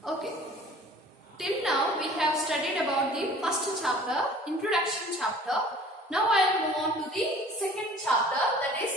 Okay, till now we have studied about the first chapter, introduction chapter. Now I will move on to the second chapter, that is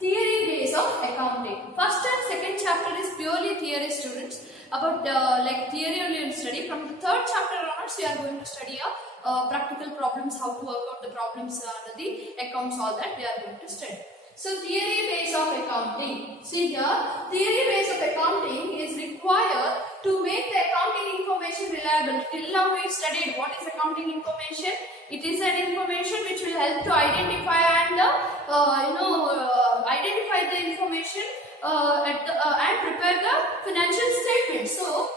theory base of accounting. First and second chapter is purely theory, students, about like theory only will study. From the third chapter onwards we are going to study practical problems, how to work out the problems under the accounts, all that we are going to study. So theory base of accounting. See here, theory base of accounting is required to make the accounting information reliable. Till now we studied what is accounting information. It is an information which will help to identify and identify the information and prepare the financial statement. So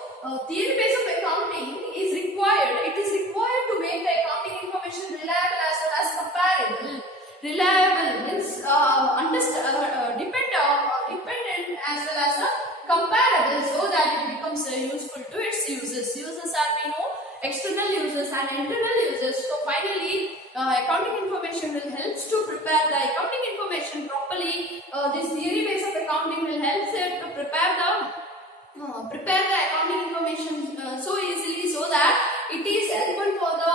theory base of accounting is required. It is required to make the accounting information reliable as well as comparable. Reliable means dependent as well as comparable, so that it becomes useful to its users. Users are, we know, external users and internal users. So finally, accounting information will help to prepare the accounting information properly. This theory base of accounting will help to prepare the accounting information so easily, so that it is helpful for the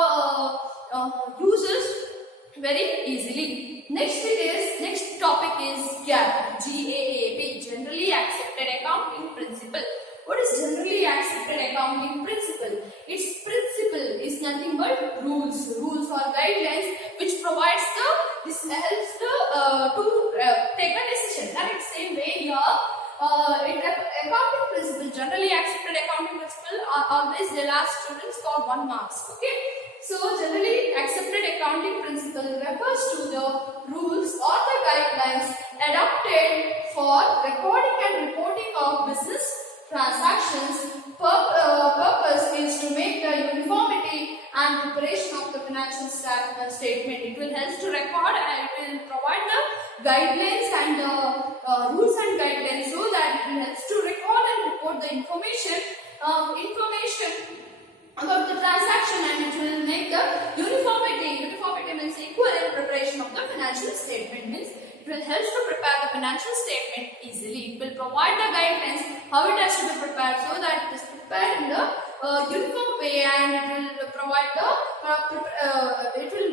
users very easily. Next topic is GAAP, GAAP, Generally Accepted Accounting Principle. What is Generally Accepted Accounting Principle? Its principle is nothing but rules or guidelines which provides this helps to take a decision. Correct? Same way here, accounting principle, generally accepted accounting principle are always the last students for 1 marks. Okay. So generally accepted accounting principle refers to the rules or the guidelines adopted for recording and reporting of business transactions. Purpose is to make the uniformity and preparation of the financial statement. It will help to record and it will provide the guidelines and rules and guidelines, so that it will help to record and report the information about the transaction, and it will make the uniformity means equal in preparation of the financial statement. Means it will help to prepare the financial statement easily. It will provide the guidelines how it has to be prepared, so that it is prepared in the uniform way, and it will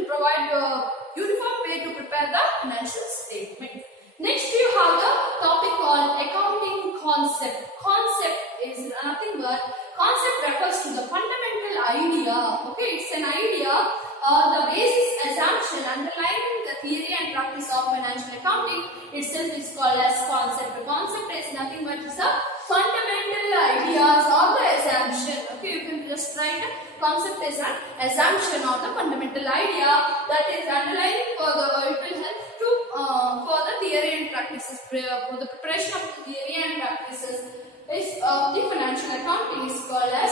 provide the uniform way to prepare the financial statement. Next you have the topic called accounting concept. Concept is nothing but, concept refers to the fundamental idea. Okay, it's an idea, the basis assumption underlying the theory and practice of financial accounting itself is called as concept. The concept is nothing but the fundamental ideas or the assumption. Okay, you can just write concept is an assumption or the fundamental idea that is underlying for the, it will help to for the theory and practices, for the preparation of the theory and practices is the financial accounting is called as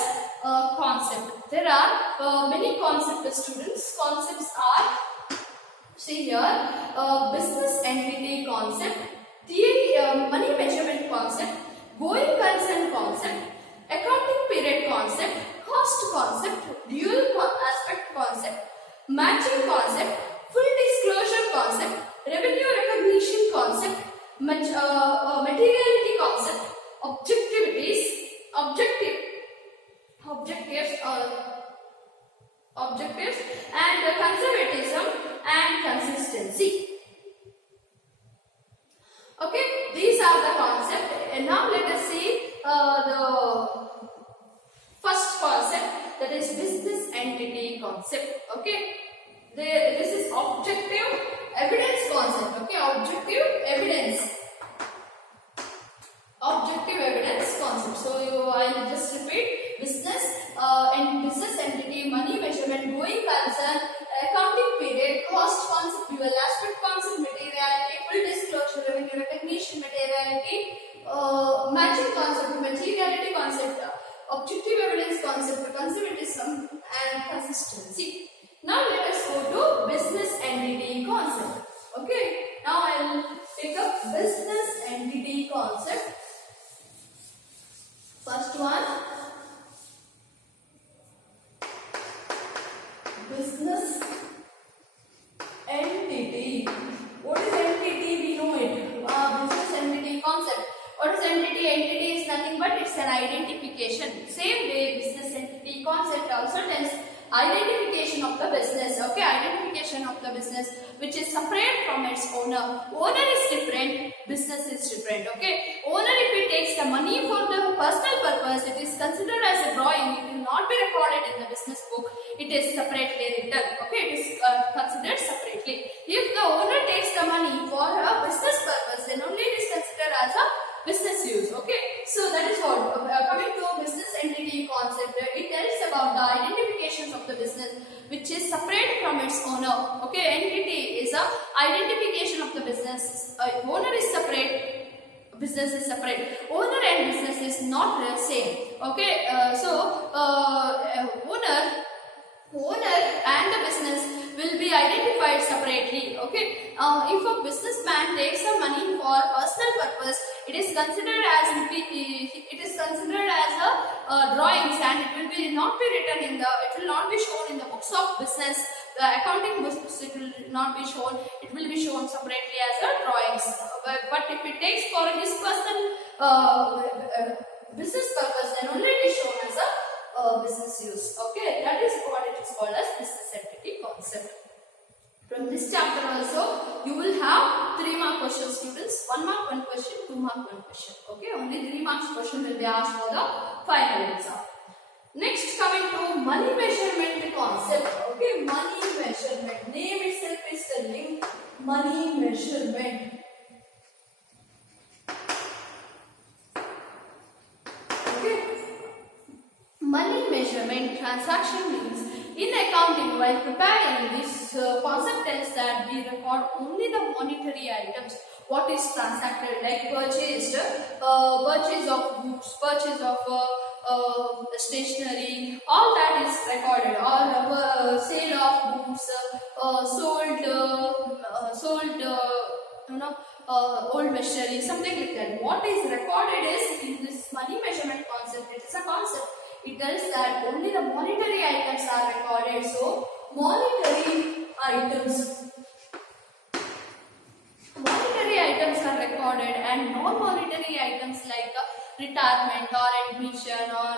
concept. There are many concepts, students. Concepts are, see here, business entity concept, theory, money measurement concept, going concern concept, accounting period concept, cost concept, dual aspect concept, matching concept, full disclosure concept, revenue recognition concept, materiality concept, objectives and conservatism and consistency. Okay, these are the concepts. And now let us see the first concept, that is business entity concept. Okay, this is objective evidence concept. Okay, objective evidence concept. So I will just repeat: business and business entity, money measurement, going concern, accounting period, cost concept, dual aspect concept, materiality, full disclosure, revenue recognition, materiality, matching concept, materiality concept, objective evidence concept, conservatism and consistency. Now let us go to business entity concept. Okay, now I will take up business entity concept. First one, business entity. What is entity? We know it. Business entity concept. What is entity? Entity is nothing but it's an identification. Same way entity concept also tells identification of the business. Okay, identification of the business which is separate from its owner. Owner is different, business is different. Okay, owner if he takes the money for the personal purpose, it is considered as a drawing. It will not be recorded in the business book. It is separately written. Okay, it is considered separately. If the owner takes the money for a business purpose, then only it is considered as a business use. Okay, so that is what coming to business entity concept. It tells about the identifications of the business which is separate from its owner. Okay, entity is a identification of the business. Owner is separate, business is separate. Owner and business is not the same. Okay, owner and the business will be identified separately. Okay, if a businessman takes the money for personal purpose, it is considered as a drawings, and it will not be written in the, it will not be shown in the books of business, the accounting books. It will not be shown, it will be shown separately as a drawings. But if it takes for his personal business purpose, then only it is shown as a business use. Okay, that is what it is called as business entity concept. From this chapter also, you will have 3 mark questions, students. 1 mark 1 question, 2 mark 1 question. Okay, only 3 marks question will be asked for the final exam. Next, coming to money measurement concept. Okay, money measurement. Name itself is telling money measurement. Money measurement transaction means in accounting, while preparing this concept tells that we record only the monetary items what is transacted, like purchase of goods, purchase of stationery, all that is recorded, or sale of goods, old machinery, something like that. What is recorded is in this money measurement concept, it is a concept. It tells that only the monetary items are recorded. So, monetary items are recorded, and non-monetary items like retirement or admission, or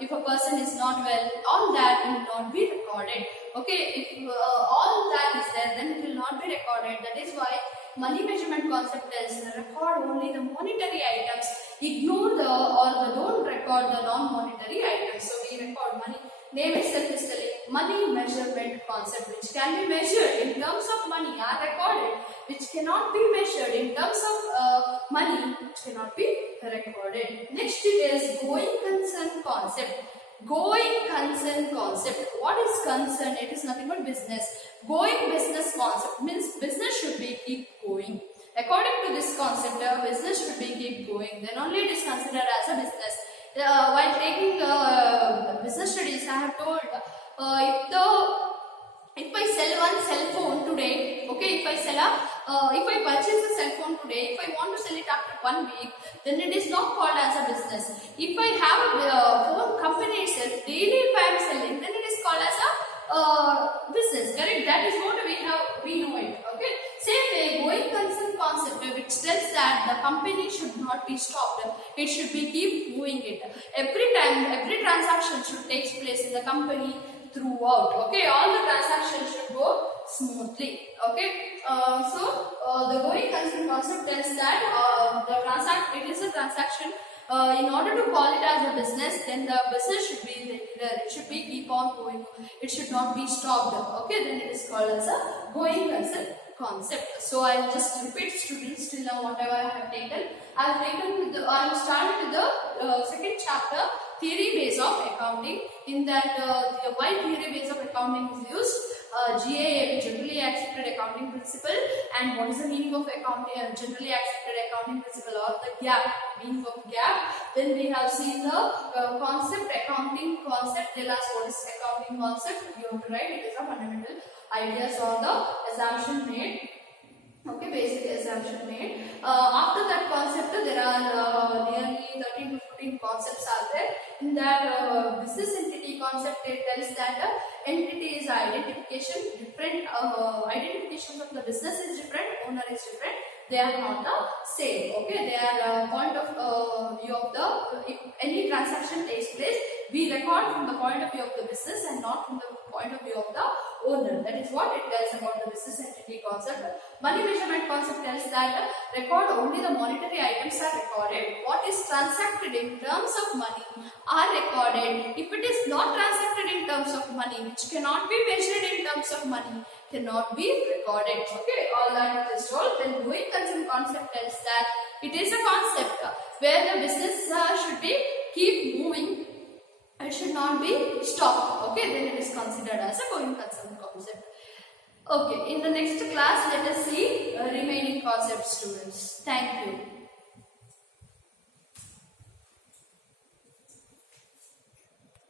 if a person is not well, all that will not be recorded. Okay, if all that is there, then it will not be recorded. That is why money measurement concept tells record only the monetary items, ignore don't record the non-monetary items. So we record money. Name itself is telling money measurement concept, which can be measured in terms of money are recorded, which cannot be measured in terms of money, which cannot be recorded. Next it is going concern concept. Going concern concept. What is concern? It is nothing but business. Going business concept means business should be keep going. According to this concept, business should be keep going. Then only it is considered as a business. While taking business studies, I have told if I sell one cell phone today, okay, if I purchase a cell phone today, if I want to sell it after 1 week, then it is not called as a business. If I have a phone company itself, daily if I am selling, then it is called as a business, correct? That is what we know it, okay? Same way, going concern concept, which tells that the company should not be stopped, it should be keep doing it. Every time, every transaction should take place in the company throughout, okay? All the transactions should go smoothly, okay? The going concern concept tells that it is a transaction. In order to call it as a business, then the business should be regular. It should be keep on going. It should not be stopped. Okay, then it is called as a going concern concept. So I'll just repeat, students, till now whatever I have taken. I'll start with the second chapter, theory base of accounting. In that, why theory base of accounting is used. GAAP, generally accepted accounting principle, and what is the meaning of accounting, generally accepted accounting principle, or the GAAP, meaning of GAAP. Then we have seen the concept, accounting concept. Tell us what is accounting concept. You have to write it as a fundamental ideas on the assumption made. Okay, basic assumption made. After that concept, there are nearly 13 to 14 concepts are there. In that business entity concept, it tells that entity is identification. Different identifications of the business is different, owner is different. They are not the same. Okay, they are point of view of the if any transaction takes place, We record from the point of view of the business and not from the point of view of the owner. That is what it tells about the business entity concept. Money measurement concept tells that record only the monetary items are recorded. What is transacted in terms of money are recorded. If it is not transacted in terms of money, which cannot be measured in terms of money, cannot be recorded. Okay, all that is told. Then doing consume concept tells that it is a concept where the business should be keep moving. It should not be stopped. Okay, then it is considered as a going concern concept. Okay, in the next class, let us see remaining concepts, students. Thank you.